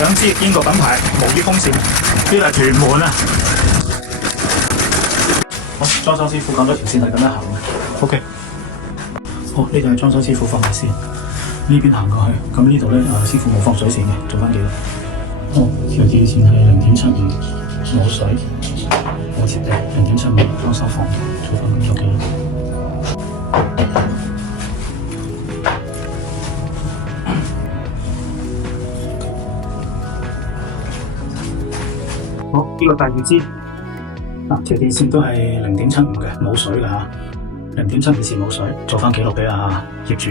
2支邊個品牌？無葉風扇，呢度係屯門啊。好，裝修師傅講咗條線係咁樣行嘅。OK。好，呢度係裝修師傅放嘅線，呢邊行過去。咁呢度咧師傅冇放水線嘅，做翻幾多？哦，條電線係0.75，冇水，冇設定0.75，裝修放做翻幾多？好，呢個第2支，條電線都係0.75嘅，冇水㗎嚇，0.75線冇水，做翻記錄俾業主。